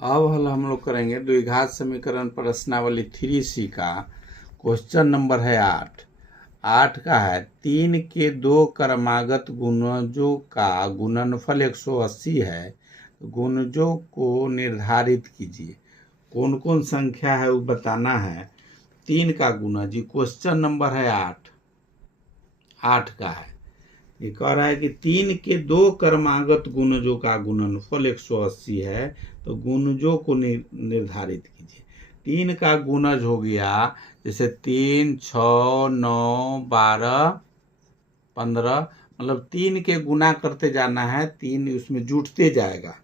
अब हम लोग करेंगे द्विघात समीकरण प्रश्नावली 3C का क्वेश्चन नंबर है 8 का है 3 के दो क्रमागत गुणजों का गुणनफल 180 है। गुणजों को निर्धारित कीजिए। कौन कौन संख्या है वो बताना है। 3 का गुणज, जी क्वेश्चन नंबर है 8 का है। ये कह रहा है कि 3 के दो क्रमागत गुणजों का गुणनफल 180 है, तो गुणजों को निर्धारित कीजिए। 3 का गुणज हो गया जैसे 3, 6, 9, 12, 15, मतलब 3 के गुना करते जाना है, 3 उसमें जुटते जाएगा।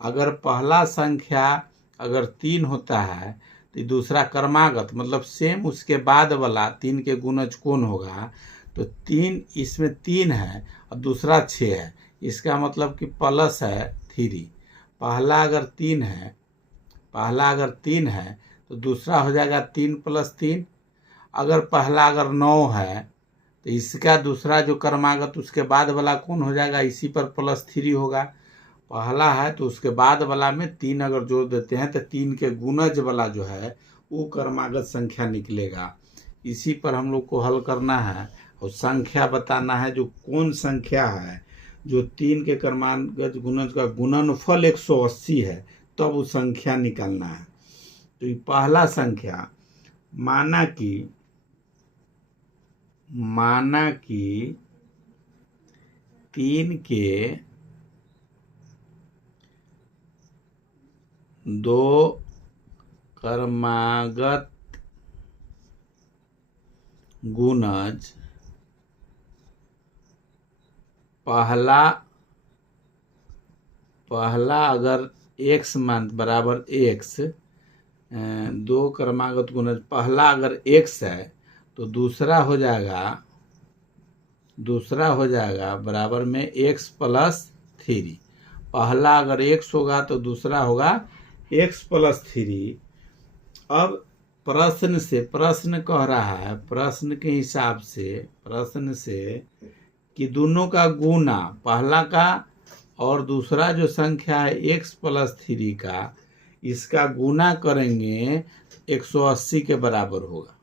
अगर पहला संख्या अगर 3 होता है तो दूसरा क्रमागत मतलब सेम उसके बाद वाला 3 के गुणज कौन होगा, तो 3 इसमें 3 है और दूसरा 6 है, इसका मतलब कि प्लस है 3। पहला अगर 3 है तो दूसरा हो जाएगा 3 + 3। अगर पहला अगर 9 है तो इसका दूसरा जो क्रमागत उसके बाद वाला कौन हो जाएगा, इसी पर +3 होगा। पहला है तो उसके बाद वाला में 3 अगर जोड़ देते हैं तो 3 के गुणज वाला जो है वो क्रमागत संख्या निकलेगा। इसी पर हम लोग को हल करना है और संख्या बताना है जो कौन संख्या है जो 3 के क्रमागत गुणज का गुणनफल 180 है, तब वो संख्या निकालना है। तो ये पहला संख्या माना कि 3 के दो क्रमागत गुणज पहला अगर x मान बराबर x, दो क्रमागत गुणज पहला अगर x है तो दूसरा हो जाएगा बराबर में x + 3। पहला अगर x होगा तो दूसरा होगा x + 3। अब प्रश्न कह रहा है, प्रश्न के हिसाब से कि दोनों का गुना, पहला का और दूसरा जो संख्या है x + 3 का, इसका गुना करेंगे 180 के बराबर होगा।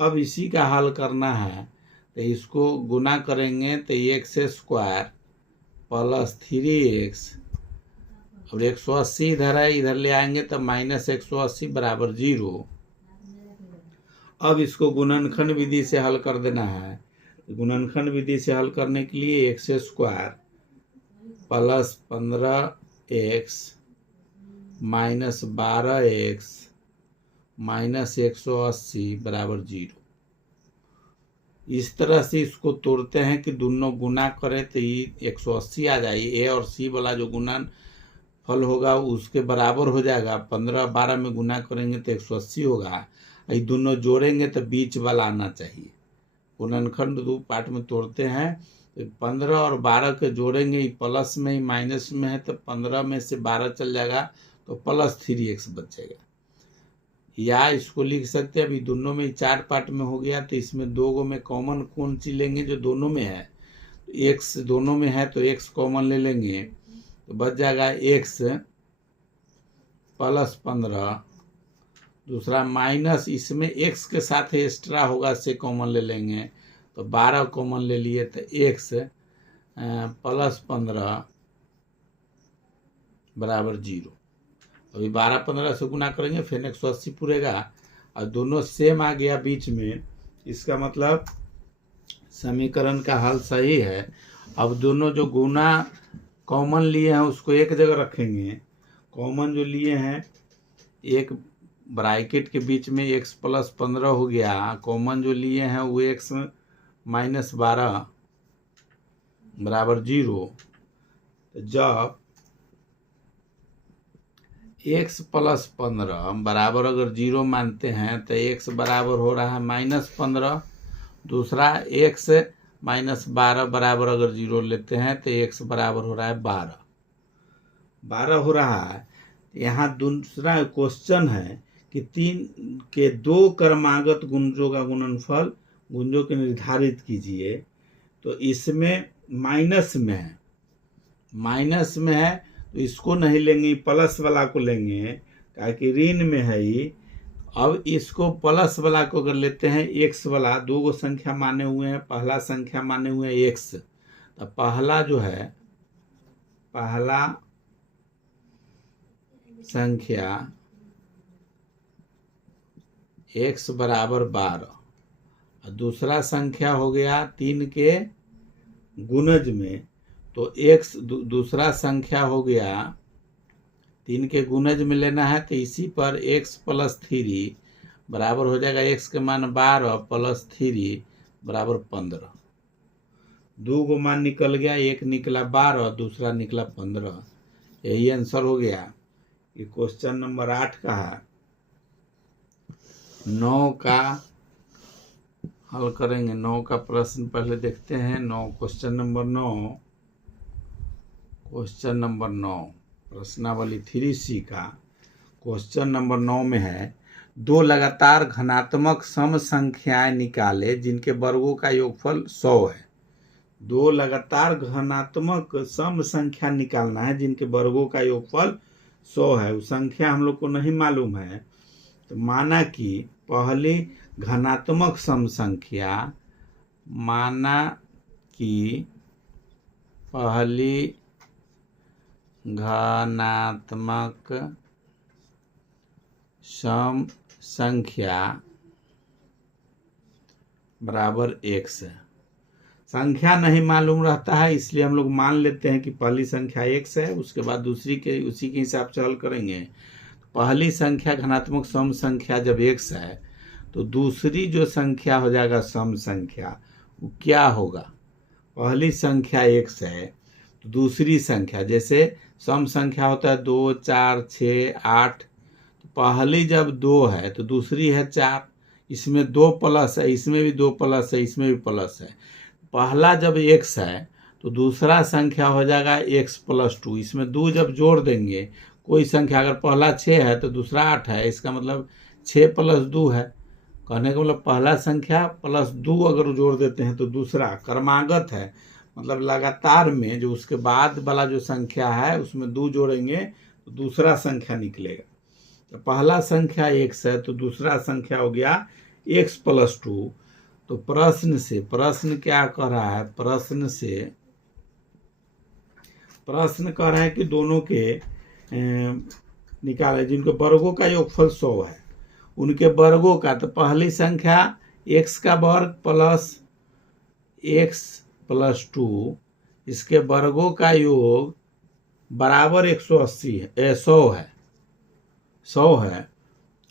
अब इसी का हल करना है तो इसको गुना करेंगे तो x² + 3x और 180 इधर है, इधर ले आएंगे तो -180 = 0। अब इसको गुणनखंड विधि से हल कर देना है। गुणनखंड विधि से हल करने के लिए x² + 15x -12x -180 = 0। इस तरह से इसको तोड़ते हैं कि दोनों गुना करें तो ये 180 आ जाए। ए और सी वाला जो गुणनफल होगा उसके बराबर हो जाएगा। 15 12 में गुना करेंगे तो 180 होगा। ये दोनों जोड़ेंगे तो बीच वाला आना चाहिए। गुणनखंड दो पार्ट में तोड़ते हैं तो 15 और 12 के जोड़ेंगे, प्लस में ही माइनस में है तो 15 में से 12 चल जाएगा तो +3x बचेगा। या इसको लिख सकते हैं, अभी दोनों में 4 पार्ट में हो गया तो इसमें 2 में कॉमन कौन सी लेंगे जो दोनों में है, x दोनों में है तो x कॉमन ले लेंगे तो बच जाएगा x + 15, दूसरा माइनस इसमें x के साथ एक्स्ट्रा होगा से कॉमन ले लेंगे तो 12 कॉमन ले लिए तो x + 15 = 0। अभी 12 15 से गुना करेंगे फिर 180 पूरेगा और दोनों सेम आ गया बीच में, इसका मतलब समीकरण का हल सही है। अब दोनों जो गुना कॉमन लिए हैं उसको एक जगह रखेंगे। कॉमन जो लिए हैं एक ब्रैकेट के बीच में x + 15 हो गया, कॉमन जो लिए हैं वो x - 12 = 0। जब x + 15 बराबर अगर 0 मानते हैं तो x बराबर हो रहा है -15, दूसरा x - 12 बराबर अगर 0 लेते हैं तो x बराबर हो रहा है 12 हो रहा है। यहाँ दूसरा क्वेश्चन है कि 3 के दो क्रमागत गुणजों का गुणनफल गुणजों के निर्धारित कीजिए। तो इसमें माइनस में है तो इसको नहीं लेंगे, प्लस वाला को लेंगे, ताकि ऋण में है ही। अब इसको प्लस वाला को अगर लेते हैं, एक्स वाला, दो गो संख्या माने हुए हैं, पहला संख्या माने हुए हैं एक्स, तो पहला जो है, पहला संख्या एक्स बराबर 12, और दूसरा संख्या हो गया 3 के गुणज में, तो एक्स दूसरा संख्या हो गया 3 के गुणज में लेना है, तो इसी पर एक्स प्लस 3 बराबर हो जाएगा, एक्स के मान 12 प्लस 3 बराबर 15। दो गो मान निकल गया, एक निकला 12, दूसरा निकला 15। यही आंसर हो गया। ये क्वेश्चन नंबर 8 का है। 9 का हल करेंगे। 9 का प्रश्न पहले देखते हैं। 9 क्वेश्चन नंबर 9, क्वेश्चन नंबर 9 प्रश्नावली 3C का क्वेश्चन नंबर 9 में है, दो लगातार घनात्मक सम संख्याएं निकाले जिनके वर्गों का योगफल 100 है। दो लगातार घनात्मक सम संख्या निकालना है जिनके वर्गों का योगफल 100 है। वो संख्या हम लोग को नहीं मालूम है, तो माना कि पहली घनात्मक सम संख्या, माना कि पहली घनात्मक सम संख्या बराबर x है। संख्या नहीं मालूम रहता है, इसलिए हम लोग मान लेते हैं कि पहली संख्या x है, उसके बाद दूसरी के उसी के हिसाब से हल करेंगे। पहली संख्या घनात्मक सम संख्या जब x है, तो दूसरी जो संख्या हो जाएगा सम संख्या, वो क्या होगा? पहली संख्या x है, तो दूसरी संख्या, जैसे सम संख्या होता है 2, 4, 6, 8, तो पहली जब 2 है तो दूसरी है 4, इसमें 2 प्लस है, इसमें भी 2 प्लस है, इसमें भी प्लस है। पहला जब x है तो दूसरा संख्या हो जाएगा x प्लस 2, इसमें 2 जब जोड़ देंगे, कोई संख्या, अगर पहला 6 है तो दूसरा 8 है, इसका मतलब 6 प्लस 2 है। कहने का मतलब पहला संख्या प्लस 2 अगर जोड़ देते हैं तो दूसरा क्रमागत है, मतलब लगातार में जो उसके बाद वाला जो संख्या है उसमें 2 जोड़ेंगे तो दूसरा संख्या निकलेगा। तो पहला संख्या x है तो दूसरा संख्या हो गया x प्लस 2। तो प्रश्न क्या कह रहा है? प्रश्न कह रहा है कि दोनों के निकाले जिनके वर्गों का योगफल 100 है, उनके वर्गों का, तो पहली संख्या x का वर्ग प्लस x प्लस 2, इसके वर्गों का योग बराबर 180 है, 100 है।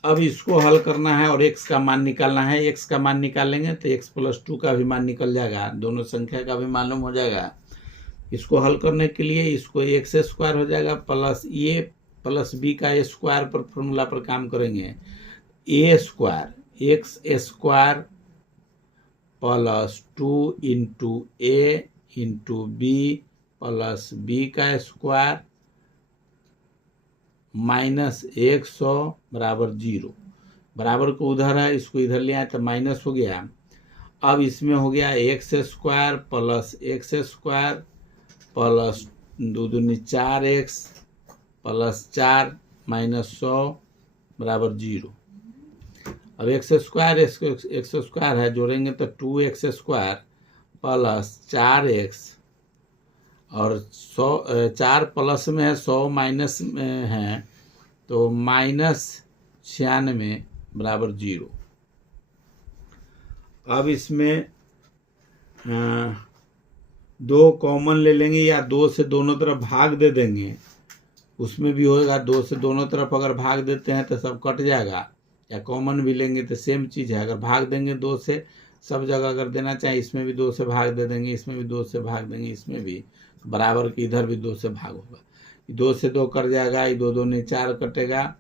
अब इसको हल करना है और x का मान निकालना है। x का मान निकालेंगे तो x प्लस 2 का भी मान निकल जाएगा, दोनों संख्या का भी मालूम हो जाएगा। इसको हल करने के लिए इसको एक्स स्क्वायर हो जाएगा प्लस ए प्लस बी का स्क्वायर पर फॉर्मूला पर काम करेंगे। A square x square plus 2 into a into b plus b का स्क्वायर माइनस 100 बराबर 0। बराबर को उधर है, इसको इधर ले आए तो माइनस हो गया। अब इसमें हो गया एक्स स्क्वायर प्लस 2 दूनी 4x प्लस 4 माइनस 100 बराबर 0। अब एक्स स्क्वायर है, जोड़ेंगे तो 2x स्क्वायर प्लस 4x और 4 प्लस में है, 100 माइनस में है, तो माइनस 96 बराबर 0। अब इसमें 2 कॉमन ले लेंगे या 2 से दोनों तरफ भाग दे देंगे, उसमें भी होगा। 2 से दोनों तरफ अगर भाग देते हैं तो सब कट जाएगा, या कॉमन भी लेंगे तो सेम चीज़ है। अगर भाग देंगे 2 से सब जगह अगर देना चाहे, इसमें भी 2 से भाग दे देंगे, इसमें भी 2 से भाग देंगे, इसमें भी बराबर की इधर भी 2 से भाग होगा। 2 से 2 कट जाएगा, ये 2 2 4 कटेगा,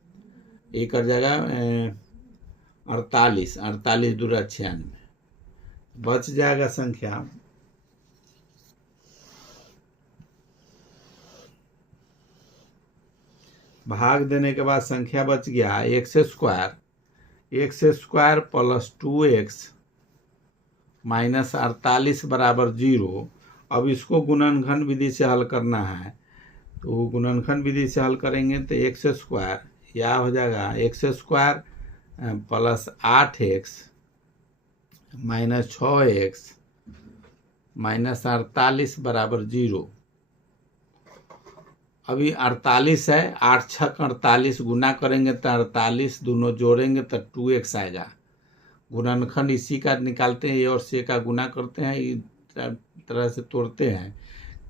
ये कट जाएगा 48 दूरा 96 बच जाएगा संख्या भाग देने के बाद संख्या बच गया x square plus 2x minus 48 बराबर 0। अब इसको गुणनखंड विधि से हल करना है, तो गुणनखंड विधि से हल करेंगे तो एक्स स्क्वायर या हो जाएगा x square plus 8x minus 6x minus 48 बराबर 0। अभी 48 है, 8 छक 48 गुना करेंगे तो 48, दोनों जोड़ेंगे तो 2x आएगा। गुणनखंड इसी का निकालते हैं, ए और से का गुना करते हैं, इस तरह से तोड़ते हैं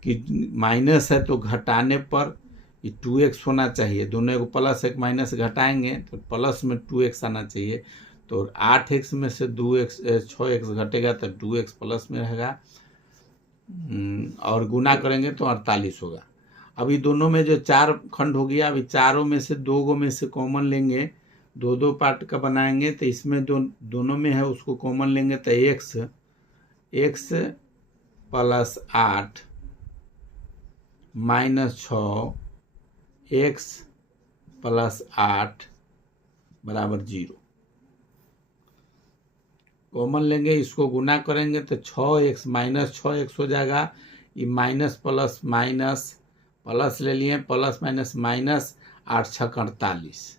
कि माइनस है तो घटाने पर ये 2x होना चाहिए। दोनों को प्लस एक माइनस घटाएंगे तो प्लस में 2x आना चाहिए। तो 8x में से 6x घटेगा तो 2x प्लस में रहेगा और गुना करेंगे तो 48 होगा। अभी दोनों में जो 4 खंड हो गया, अभी चारों में से 2 गो में से कॉमन लेंगे, 2 पार्ट का बनाएंगे तो इसमें दोनों में है उसको कॉमन लेंगे तो x plus 8 minus 6 x plus 8 बराबर 0। कॉमन लेंगे, इसको गुना करेंगे तो 6x माइनस 6x हो जाएगा। ये माइनस प्लस माइनस प्लस ले लिए, प्लस माइनस माइनस, 8 छक 48।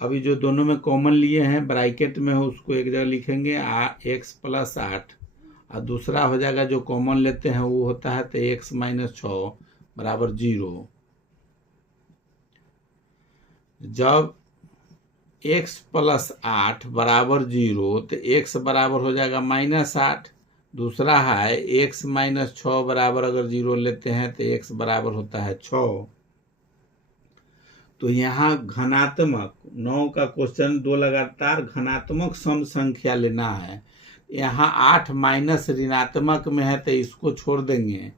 अभी जो दोनों में कॉमन लिए हैं ब्रैकेट में हो उसको एक जगह लिखेंगे x प्लस 8 और दूसरा हो जाएगा जो कॉमन लेते हैं वो होता है तो x माइनस 6 बराबर 0। जब x प्लस 8 बराबर 0 तो x बराबर हो जाएगा माइनस 8। दूसरा है x माइनस 6 बराबर अगर 0 लेते हैं तो x बराबर होता है 6। तो यहाँ घनात्मक 9 का क्वेश्चन 2 लगातार घनात्मक सम संख्या लेना है। यहाँ 8 माइनस ऋणात्मक में है तो इसको छोड़ देंगे।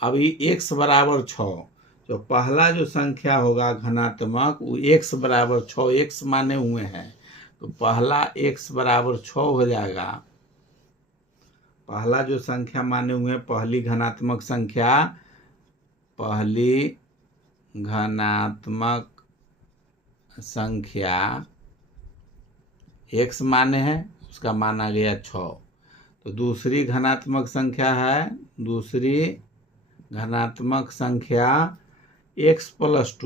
अभी x बराबर 6, तो पहला जो संख्या होगा घनात्मक वो x बराबर 6 x माने हुए हैं, तो पहला x बराबर 6 हो जाएगा। पहला जो संख्या माने हुए हैं, पहली घनात्मक संख्या x माने है, उसका माना गया 6। तो दूसरी घनात्मक संख्या x प्लस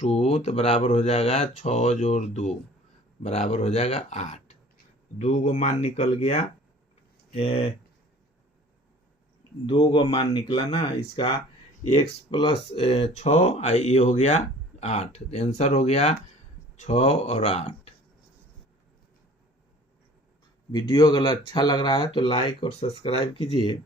2 तो बराबर हो जाएगा 6 जोड़ 2 बराबर हो जाएगा 8। 2 गो मान निकल गया, 2 गो मान निकला ना इसका, x प्लस 6 ये हो गया 8। आंसर हो गया 6 और 8। वीडियो अगर अच्छा लग रहा है तो लाइक और सब्सक्राइब कीजिए।